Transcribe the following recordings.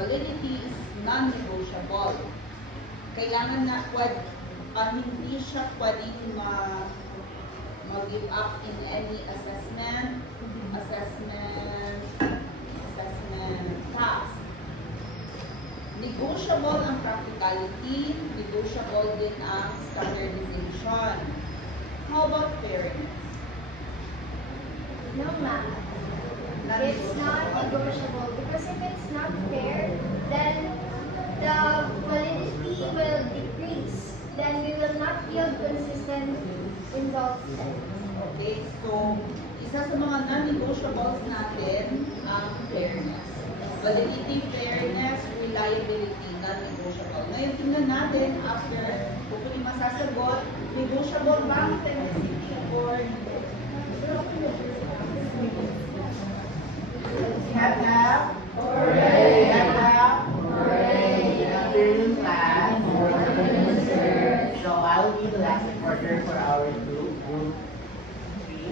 validity is non-negotiable. Kailangan na hindi siya pwedeng mag-give up in any assessment task. Negotiable ang practicality, negotiable din ang standardization. How about fairness? No, ma'am. It's not negotiable because if it's not fair, then the validity will decrease. Then we will not yield consistent results. Okay, so isa sa mga non-negotiables natin ang fairness. Validity, fairness, reliability, non-negotiable. Ngayon, tingnan natin after hopefully masasagot, negotiable ba ang authenticity or Hand up. Hooray! Hand up. Hooray! Good afternoon, class. So I will be the last reporter for our group 3.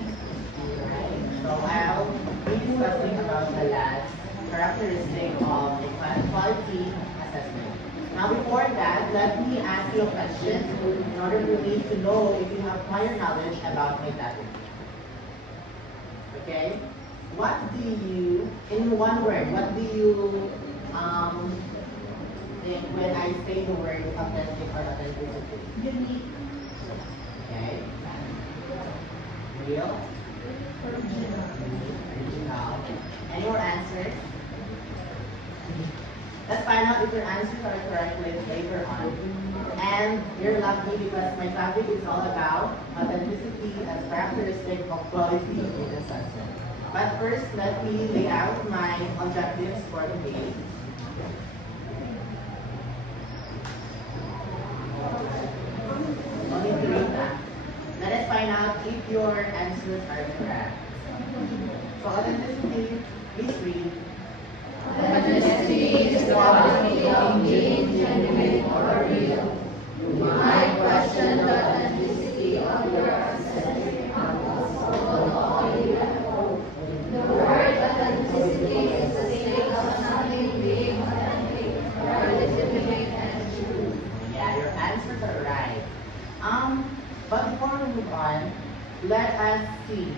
So I'll be discussing about the last characteristic of a quality assessment. Now before that, let me ask you a question in order for me to know if you have prior knowledge about my topic. Okay? What do you, in one word, what do you think when I say the word authentic or authenticity? unique? Okay. Real? Original. Any more answers? Let's find out if your answers are correct later on. And you're lucky because my topic is all about authenticity as characteristic of quality in assessment. But first, let me lay out my objectives for the day. Only 3 na. Let us find out if your answers are correct. So authenticity, please read. Authenticity is the quality of being genuine or real. You might question the authenticity of your ancestry The word authenticity is the state of something being authentic or legitimate and true. Yeah, your answers are right. But before we move on, let us see.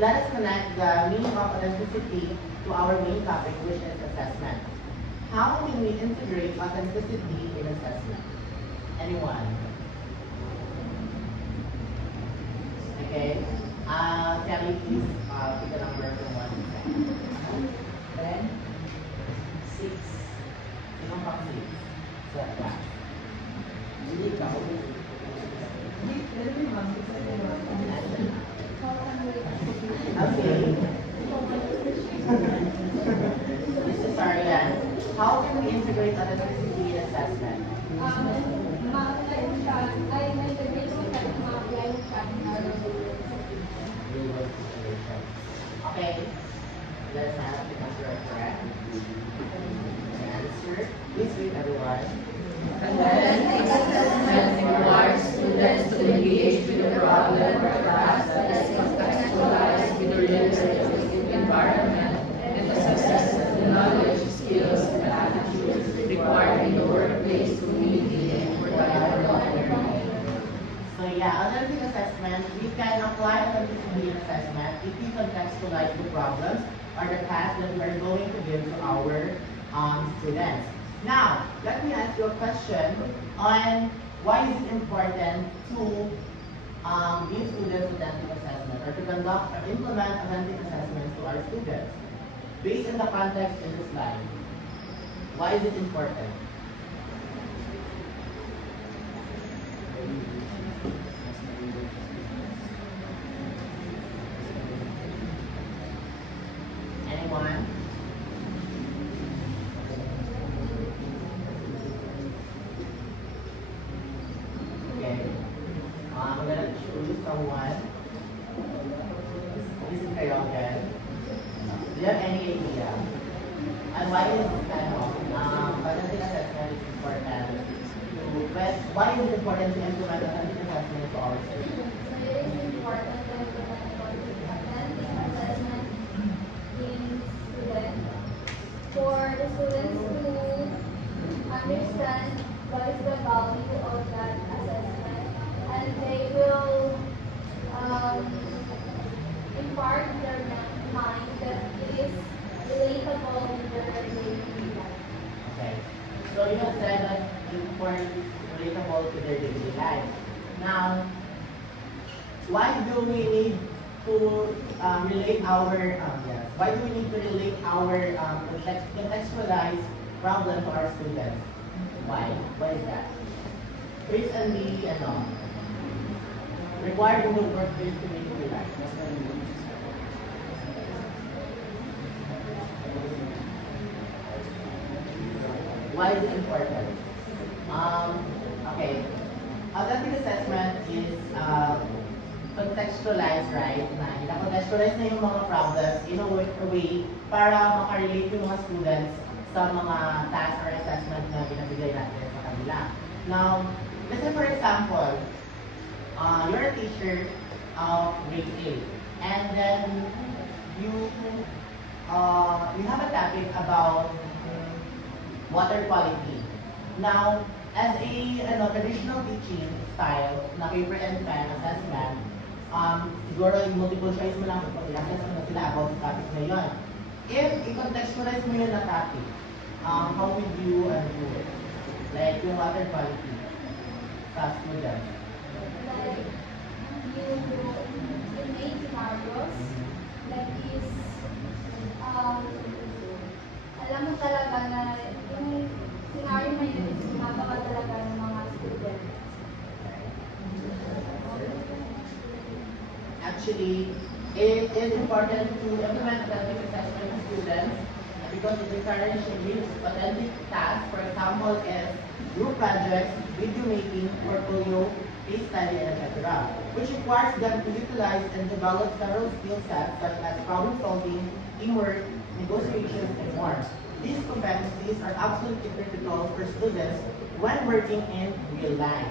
Let us connect the meaning of authenticity to our main topic, which is assessment. How can we integrate authenticity in assessment? Anyone? Okay. Kelly, please pick a number from 1 to 10. 10? 6. Sinong pang 6? Sa class. Hindi ka. Okay. Mrs. Arian, how can we integrate authenticity in assessment? Okay. Let's have the answer correct. The answer. Please read everyone. Authentic assessment requires students to engage with the problem or task that is contextualized with the realistic environment and assess the knowledge, skills, and attitudes required in the workplace, community, and professional learning. So yeah, authentic assessment, we can apply authenticity in assessment if we contextualize the problems or the tasks that we are going to give to our students. Now, let me ask you a question on why is it important to give students authentic assessment or to conduct or implement authentic assessments to our students based on the context in this slide. Why is it important? Anyone? Okay. I'm gonna choose someone. This is kayo again. Do you have any idea? And why is authentic assessment is important? Why is it important to implement authentic assessment to our students? So it is important to implement authentic assessment in students for the students therefore it is relatable to their daily life. Now, why do we need to relate our why do we need to relate our contextualized problem to our students? Why? Why is that? Recently, required remote work-based community life. Why is it important? Okay. Authentic assessment is contextualized, right? Na-contextualize na yung mga problems in a way para makarelate yung mga students sa mga task or assessment na binabigay natin sa kanila. Now, let's say for example, you're a teacher of grade 8, and then you have a topic about water quality. Now, as a traditional teaching style na paper and pen assessment, siguro yung multiple choice mo lang kung i-assess mo na sila about sa topic na yun. If i-contextualize mo yun na topic, how would you do it? Like yung water quality sa students. Like you make scenarios like is alam mo talaga na yung scenario na yun is ginagawa talaga ng mga students. Actually, it is important to implement authentic assessment to students because it encourages authentic tasks. For example, is group projects, video making, portfolio, case study, and etc., which requires them to utilize and develop several skill sets such as problem solving, teamwork, negotiations, and more. These competencies are absolutely critical for students when working in real life.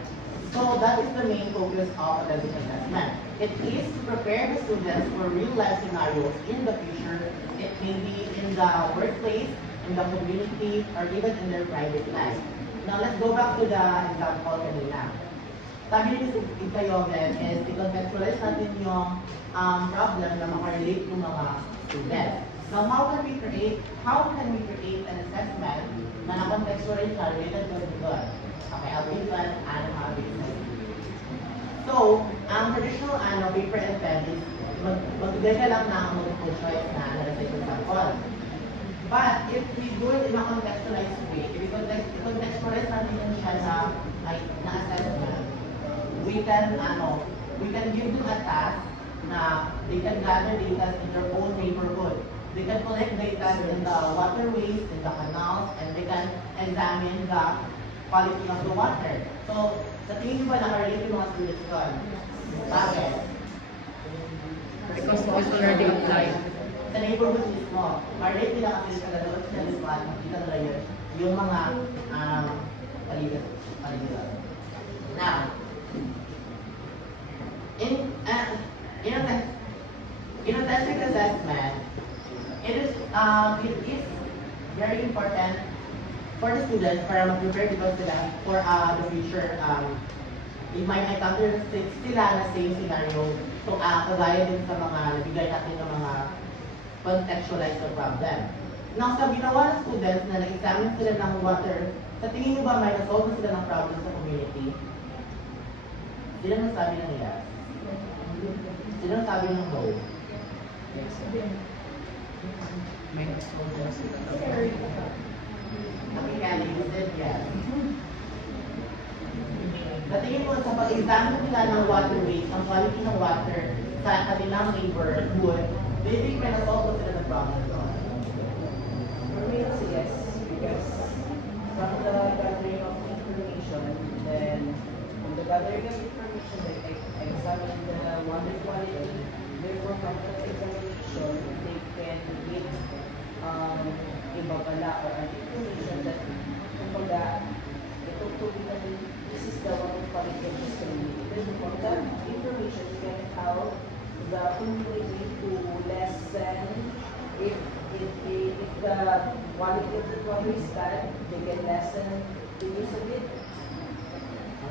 So that is the main focus of authentic assessment. It is to prepare the students for real life scenarios in the future. It may be in the workplace, in the community, or even in their private life. Now let's go back to the example kanina. Sabi ni Ika Yoven is i-contextualize natin yung problem na makarelate ng mga students. Now how can we create an assessment na na-contextualize na related to the Okay, I'll give one and I'll give one. So, ang traditional paper and pen is magbigay ka lang ng multiple choice na na-recite example. But if we do it in a contextualized way, if we contextualize natin siya na assessment, we can give them a task na they can gather data in their own neighborhood. They can collect data in the waterways, in the canals, and they can examine the quality of the water. So, sa tingin ko ba nakarelate yung mga students ko? Bakit? Because it is already applied. Sa neighborhood mismo, makarelate nila kasi sa gano'n sa lupa, makita nila yun, yung mga paligid. Now, in a testing assessment, it is very important for the students para mag-prepare because sila for the future. It might encounter sila na same scenario kagaya din sa mga nabigay natin ng mga contextualized na problem. Now, sa ginawa ng students na nag-examine sila ng water, sa tingin nyo ba may nasolve na sila ng problem sa community? Sila nasabi ng yes? Sila nasabi ng no? May exposure sila. Technically, you said yes. Sa tingin mo, sa pag-examine nila ng waterways, ang quality ng water sa kanilang neighborhood, do you think may nasolve sila ng problem doon? For me, it's a yes, because from the gathering of information, then from the gathering of information, I examine the water quality, therefore from that examination, they can get ibabala or an information that, kumbaga, ito this is the water quality of this community. Then from that information, you can help the community to lessen if the quality of the water is bad, they can lessen the use of it.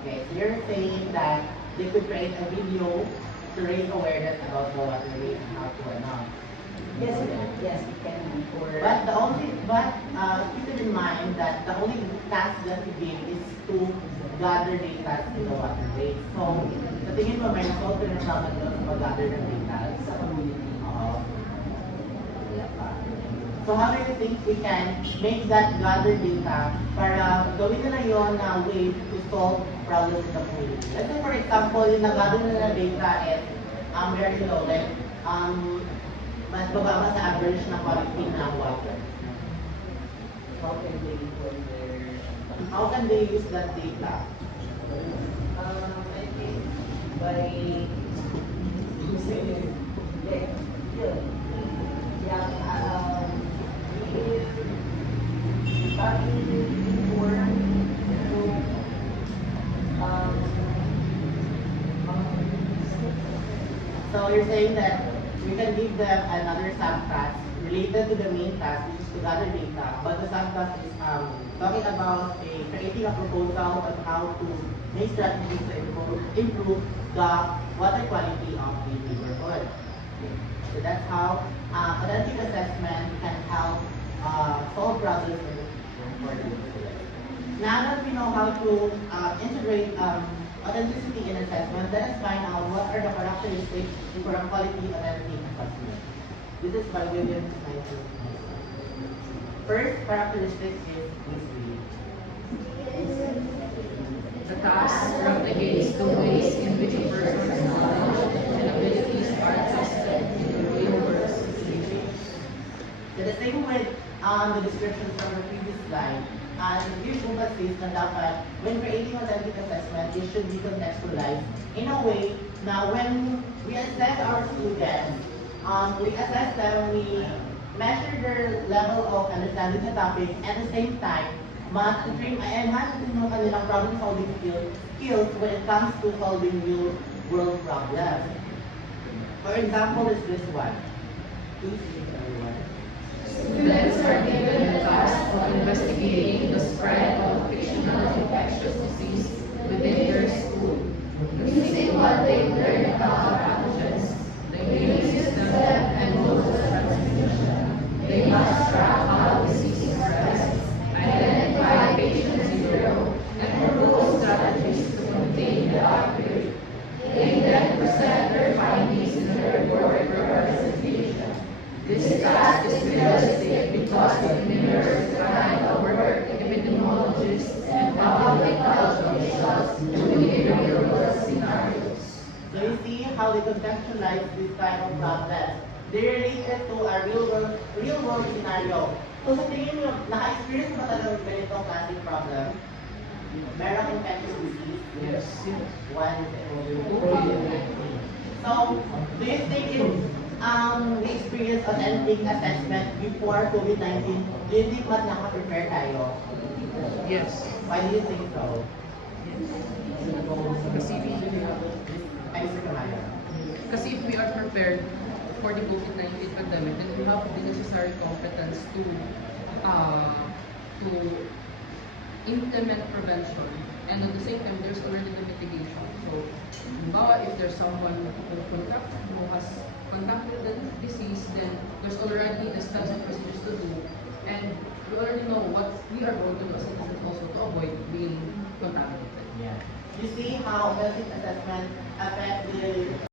Okay, so you're saying that they could create a video to raise awareness about the waterways and how to Yes, it can be for. keep it in mind that the only task that we give is to to gather data in the waterway. So, sa tingin mo, may nasol ka na siya sa pag-gather ng data sa community? Oo. So how do you think we can make that gather data para gawin na lang yun na way to solve problems in the community? Let's say for example, yung nag-gather na data is very low, like mas bababa sa average na quality ng water. How can they inform their How can they use that data? I think by using yeah, So you're saying that we can give them another sub-task related to the main task, which is to gather data, but the sub-task is talking about creating a proposal on how to make strategies to improve the water quality of the neighborhood. So that's how authentic assessment can help solve problems in the future for the neighborhood. Now that we know how to integrate authenticity in assessment, let us find out what are the characteristics for a quality authentic assessment. This is by William 19. First characteristic is mystery. The task investigates the ways in which a person's knowledge and abilities are tested in the real world situations. So the same with the descriptions from the previous slide, give emphasis na dapat when creating authentic assessment, it should be contextualized in a way na when we assess our students, we assess them, we measure their level of understanding the topic, at the same time, enhance yung kanilang problem solving skills when it comes to solving real world problems. For example, is this one. Please read everyone. Students are given the task of investigating the spread of fictional infectious disease within their school, using what they learned about pathogens, the immune system, and modes of transmission. They must track how disease spreads, identify patient zero, and propose strategies to contain the outbreak. They then present their findings in a report for presentation. This task is realistic because it mirrors the kind of work epidemiologists and public health officials do in real-world scenarios. So you see how they contextualize this kind of problems. They relate it to a real world scenario. So sa tingin nyo, naka-experience ba talaga ng ganitong classic problem? Meron infectious disease? Yes. One is COVID-19. So, do you think if we experience authentic assessment before COVID-19, do you think mas naka-prepare tayo? Yes. Why do you think so? Kasi Ay, Sir Kamaya. if we are prepared for the COVID-19 pandemic, then we have the necessary competence to implement prevention, and at the same time there's already the mitigation. So, if there's someone who has contacted the disease, then there's already the steps and procedures to do, and we already know what we are going to do as citizens also to avoid being contaminated. Yeah. You see how authentic assessment affects the